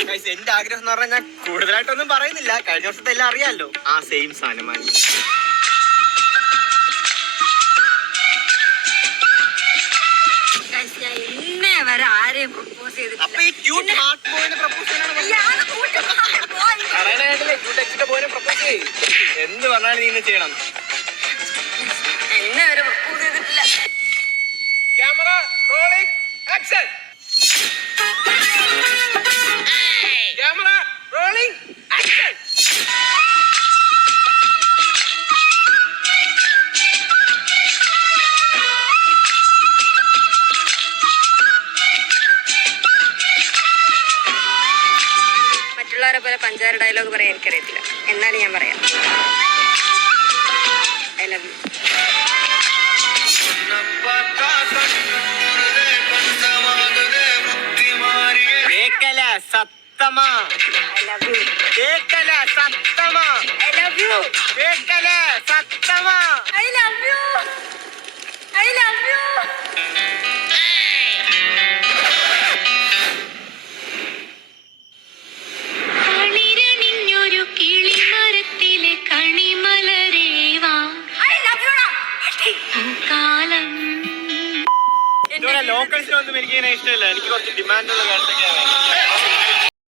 എന്റെ ആഗ്രഹം എന്ന് പറഞ്ഞാൽ ഞാൻ കൂടുതലായിട്ടൊന്നും പറയുന്നില്ല. കഴിഞ്ഞ വർഷത്തെ എല്ലാം അറിയാമല്ലോ. ആ സെയിം സാധനമാണ്. എന്ത് പറഞ്ഞാലും നീ ചെയ്യണം. എന്നെ വരെ പ്രപ്പോസ് ചെയ്തിട്ടില്ല. Camera rolling action. Camera rolling action. മറ്റുള്ളവരെ പോലെ പഞ്ചാര ഡയലോഗ് പറയാൻ എനിക്കറിയത്തില്ല. എന്നാലും ഞാൻ പറയാം. I love you. സത്തമാ ഐ ലവ് യു. കേക്കല സത്തമാ ഐ ലവ് യു. കേക്കല സത്തമാ I love you. I love you. ണിരണിഞ്ഞൊരു കിളിമരത്തിലെ കണിമലരേവാ ഐ ലവ് യു. കാലം ലോക്കൽസിനൊന്നും എനിക്ക് ഇഷ്ടമില്ല. എനിക്ക് കുറച്ച് ഡിമാൻഡുള്ള വേണ്ടൊക്കെയാണ്.